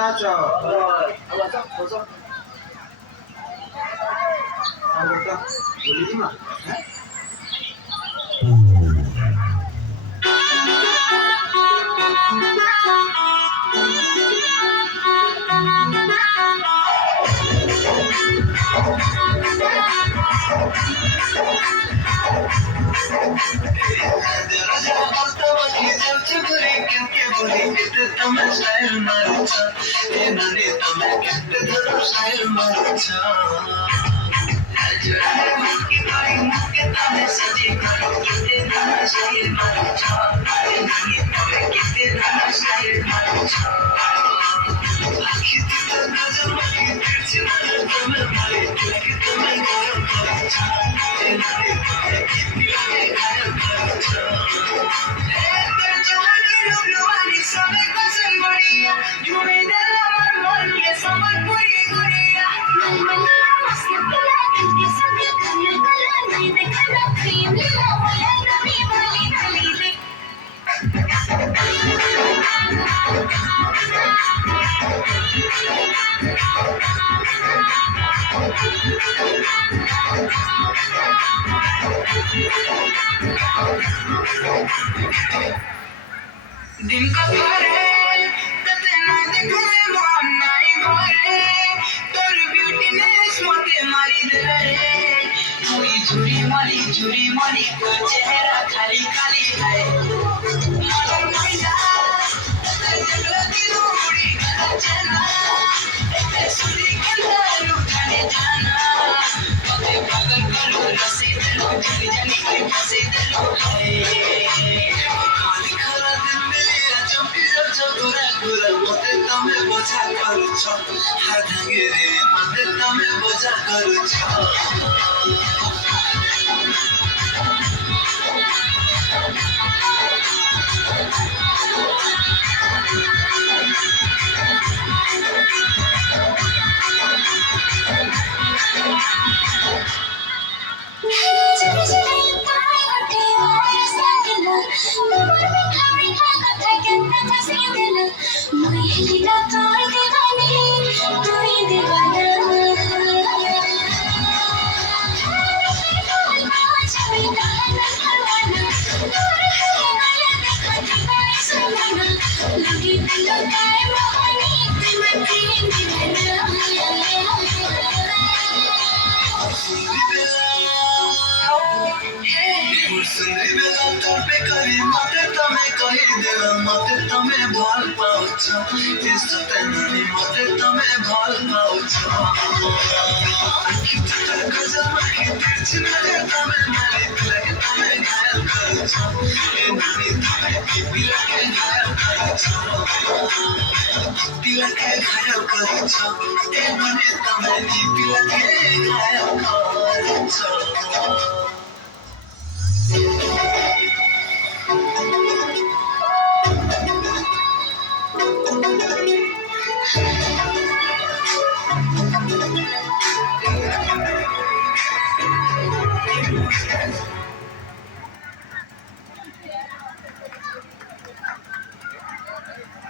नाच बोली ना स्टाइल मारुचा एनाने तमे कितने धरो स्टाइल मारुचा मुके तमे सजे करो कितने धरो स्टाइल मारुचा एनाने तमे कितने धरो स्टाइल मारुचा आखिर तो नजर मकी तिरछी नजर तमे मारे कि तमे गरम मारुचा एनाने तमे कितने लगे घायल मारुचा You made the love one que someone puri guriya manmana maske pula ke sabhi kala kala nahi dekhna cream lila wala nahi bali bali de दिन का थारे झूरी मारी को चेहरा खाली खाली है मगर मैदा जगला की रोड़ी का चना ते सुनी के लुटाने जाना कभी पागल करो रसी दिलो जग जानी कोई फंसे दिलो है खाली खरा दिन मिलिया चमकी जब चतुरा गुरा मते तमे बोझा करूछ हाथ भांगे रे मते तमे बोझा करूछ सुंदरी बेला तोर पे करी मते तमे कही देला मते तमे भल पाउछ ए सतननी मते तमे भल पाउछ आखि तकर गजब माखी तिरछ नजर तमे मारे लगे तमे घायल करूछ ए नानी तमे बीबी लगे घायल करूछ बीबी लगे घायल करूछ ए नानी तमे बीबी लगे घायल करूछ Thank you.